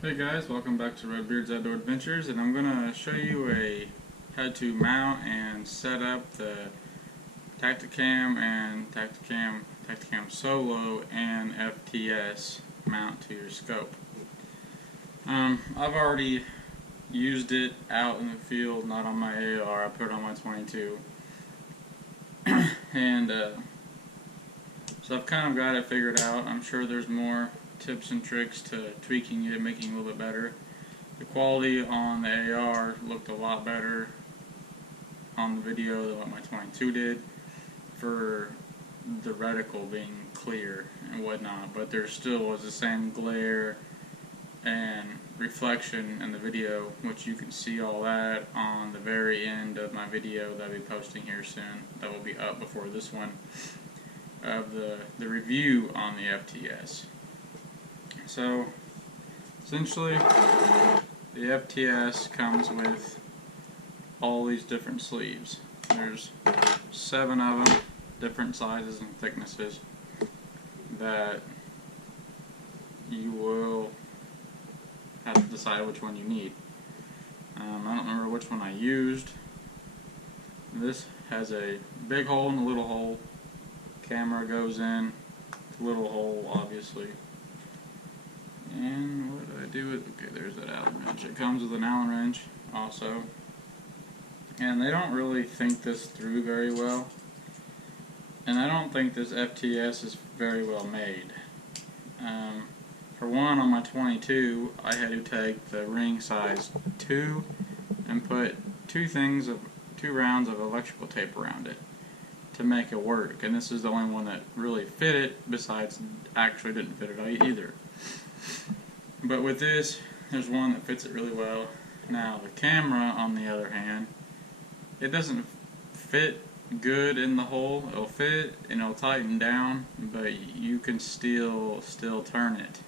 Hey guys, welcome back to Redbeard's Outdoor Adventures, and I'm gonna show you how to mount and set up the Tactacam and Tactacam Solo and FTS mount to your scope. I've already used it out in the field, not on my AR. I put it on my 22, and so I've kind of got it figured out. I'm sure there's more tips and tricks to tweaking it, making it a little bit better. The quality on the AR looked a lot better on the video than what my 22 did for the reticle being clear and whatnot, but there still was the same glare and reflection in the video, which you can see all that on the very end of my video that I'll be posting here soon. That will be up before this one, of the review on the FTS. So essentially the FTS comes with all these different sleeves. There's 7 of them, different sizes and thicknesses, that you will have to decide which one you need. I don't remember which one I used. This has a big hole and a little hole. Camera goes in the little hole, obviously. And what do I do with, okay, there's that Allen wrench. It comes with an Allen wrench also. And they don't really think this through very well. And I don't think this FTS is very well made. For one, on my 22, I had to take the ring size 2 and put 2 rounds of electrical tape around it to make it work. And this is the only one that really fit it, besides actually didn't fit it either. But with this, there's one that fits it really well. Now the camera, on the other hand, it doesn't fit good in the hole. It'll fit and it'll tighten down, but you can still turn it.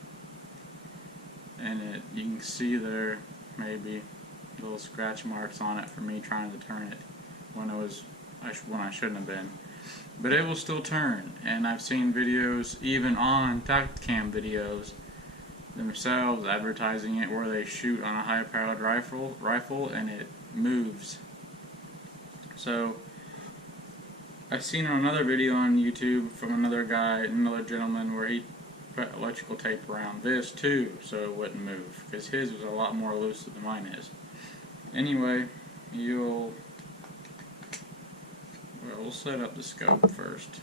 And you can see there maybe little scratch marks on it for me trying to turn it when I shouldn't have been. But it will still turn, and I've seen videos, even on Tactacam videos themselves, advertising it, where they shoot on a high-powered rifle and it moves. So I've seen another video on YouTube from another gentleman, where he put electrical tape around this too so it wouldn't move, because his was a lot more loose than mine is. Anyway, we'll set up the scope first.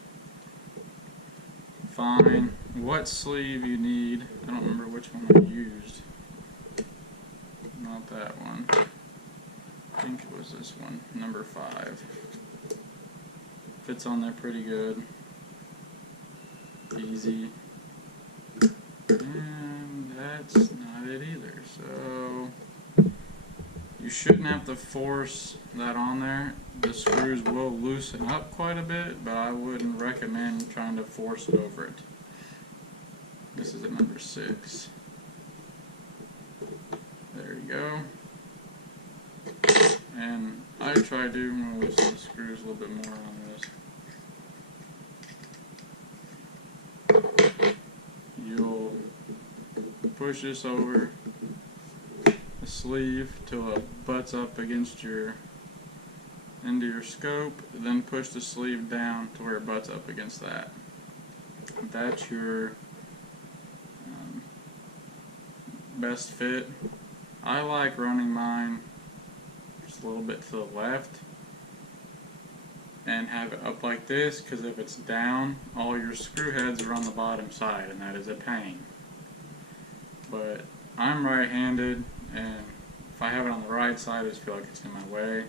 Find what sleeve you need. I don't remember which one I used. Not that one. I think it was this one, number 5. Fits on there pretty good. Easy. And that's not it either. So you shouldn't have to force that on there. The screws will loosen up quite a bit, but I wouldn't recommend trying to force it over it. This is at number 6. There you go. And I try to, I'm going to loosen the screws a little bit more on this. You'll push this over the sleeve till it butts up against into your scope, then push the sleeve down to where it butts up against that. That's your best fit. I like running mine just a little bit to the left and have it up like this, because if it's down, all your screw heads are on the bottom side, and that is a pain. But I'm right-handed, and if I have it on the right side, I just feel like it's in my way.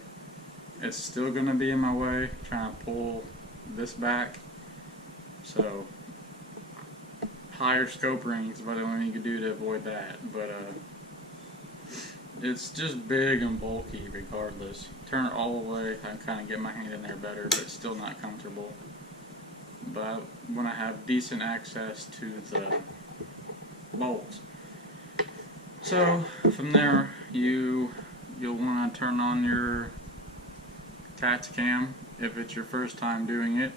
It's still going to be in my way, trying to pull this back. So higher scope rings, but the only thing you can do to avoid that. But it's just big and bulky regardless. Turn it all the way, I can kind of get my hand in there better, but it's still not comfortable. But when I have decent access to the bolts. So from there, you'll want to turn on your Tactacam if it's your first time doing it.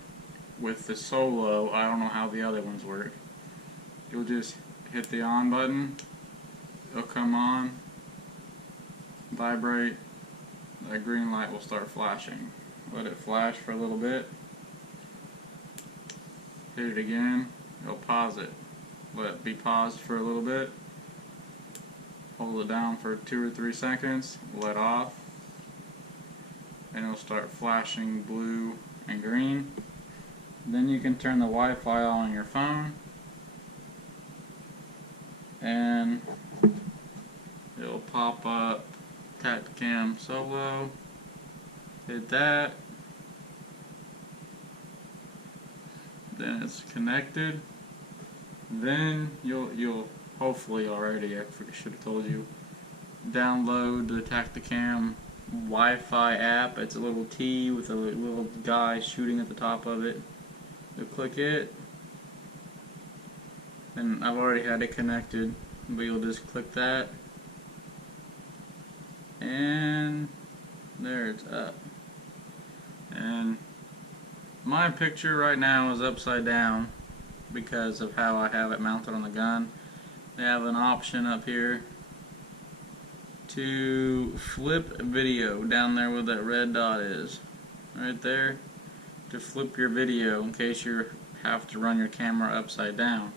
With the Solo, I don't know how the other ones work. You'll just hit the on button it'll come on, vibrate, that green light will start flashing. Let it flash for a little bit, hit it again, it'll pause it. Let it be paused for a little bit, hold it down for 2 or 3 seconds, let off, and it'll start flashing blue and green. Then you can turn the Wi-Fi on your phone, and it'll pop up Tactacam Solo. Hit that. Then it's connected. Then you'll hopefully already, I should have told you, download the Tactacam Wi-Fi app. It's a little T with a little guy shooting at the top of it. You'll click it, and I've already had it connected, but you'll just click that, and there it's up. And my picture right now is upside down because of how I have it mounted on the gun. They have an option up here to flip video down there where that red dot is, right there, to flip your video in case you have to run your camera upside down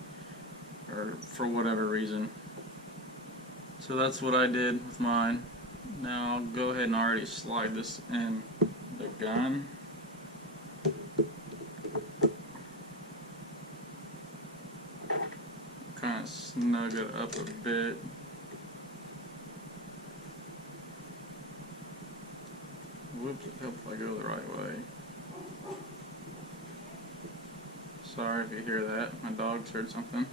or for whatever reason. So that's what I did with mine. Now I'll go ahead and already slide this in the gun. Kind of snug it up a bit. Whoops, I hope I go the right way. Sorry if you hear that, my dog's heard something.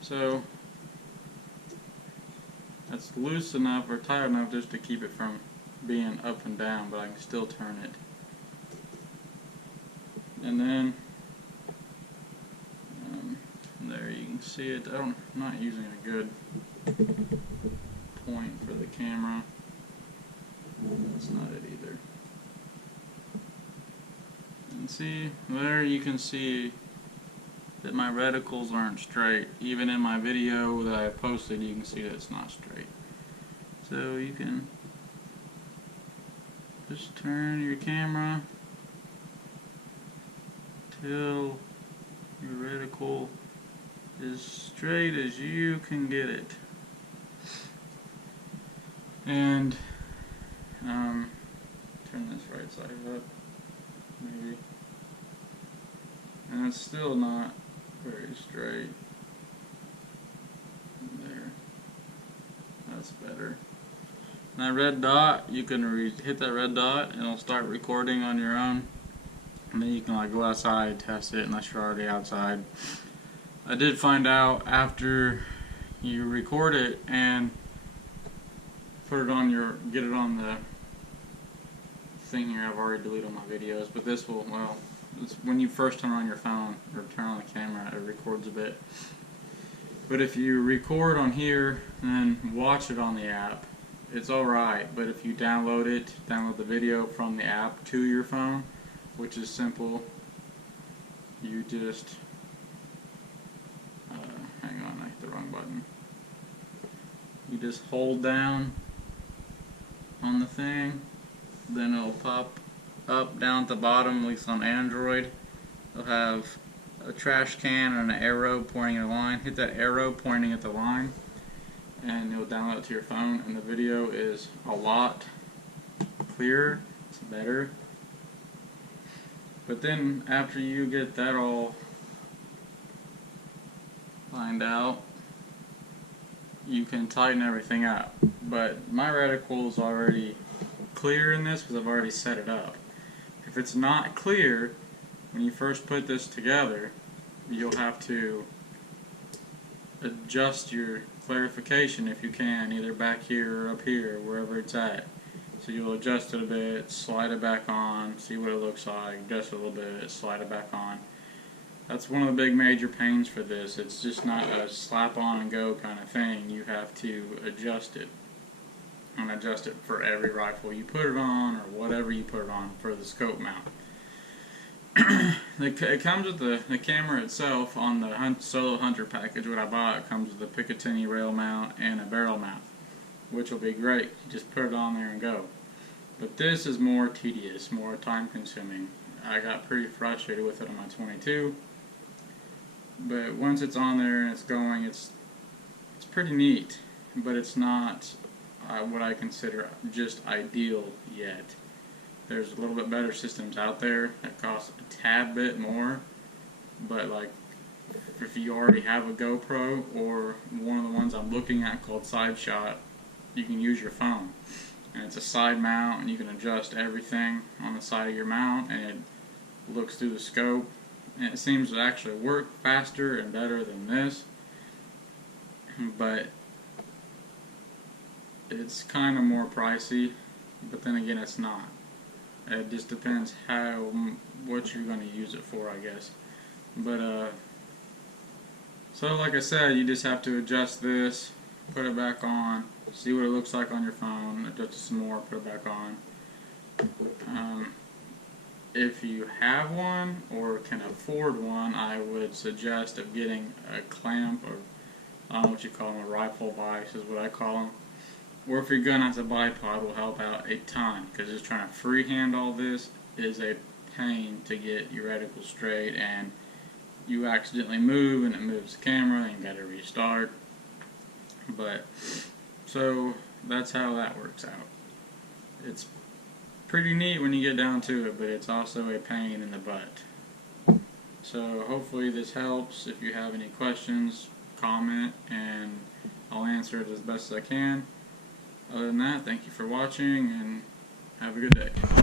So, that's loose enough or tight enough just to keep it from being up and down, but I can still turn it. And then, there you can see it. I'm not using a good point for the camera. That's not it either. And see, there you can see that my reticles aren't straight. Even in my video that I posted, you can see that it's not straight. So you can just turn your camera till your reticle is straight as you can get it. And turn this right side up, maybe. And it's still not very straight. There. That's better. And that red dot, you can hit that red dot and it'll start recording on your own. And then you can like go outside, test it unless you're already outside. I did find out after you record it and put it on get it on the thing here. I've already deleted all my videos, but this will, well, it's when you first turn on your phone or turn on the camera, it records a bit. But if you record on here and then watch it on the app, it's alright. But if you download the video from the app to your phone, which is simple, you just hang on, I hit the wrong button. You just hold down on the thing, then it'll pop up down at the bottom, at least on Android. It'll have a trash can and an arrow pointing at a line. Hit that arrow pointing at the line, and you'll download it to your phone, and the video is a lot clearer, it's better. But then after you get that all lined out, you can tighten everything up. But my reticle is already clear in this because I've already set it up. If it's not clear, when you first put this together, you'll have to adjust your clarification if you can, either back here or up here, wherever it's at. So you'll adjust it a bit, slide it back on, see what it looks like, adjust it a little bit, slide it back on. That's one of the big major pains for this. It's just not a slap on and go kind of thing. You have to adjust it. And adjust it for every rifle you put it on, or whatever you put it on for the scope mount. it comes with the camera itself on the Solo Hunter package. What I bought, it comes with a Picatinny rail mount and a barrel mount, which will be great. You just put it on there and go. But this is more tedious, more time consuming. I got pretty frustrated with it on my 22. But once it's on there and it's going, it's pretty neat. But it's not what I consider just ideal yet. There's a little bit better systems out there that cost a tad bit more. But like, if you already have a GoPro or one of the ones I'm looking at called Side Shot, you can use your phone. And it's a side mount, and you can adjust everything on the side of your mount, and it looks through the scope, and it seems to actually work faster and better than this. But it's kind of more pricey, but then again, it's not. It just depends what you're going to use it for, I guess. But so like I said, you just have to adjust this, put it back on, see what it looks like on your phone, adjust it some more, put it back on. If you have one or can afford one, I would suggest of getting a clamp, or I don't know what you call them, a rifle vise is what I call them. Or if your gun has a bipod, will help out a ton, because just trying to freehand all this is a pain to get your reticle straight, and you accidentally move and it moves the camera and you got to restart. But so that's how that works out. It's pretty neat when you get down to it, but it's also a pain in the butt. So hopefully this helps. If you have any questions, comment and I'll answer it as best as I can. Other than that, thank you for watching and have a good day.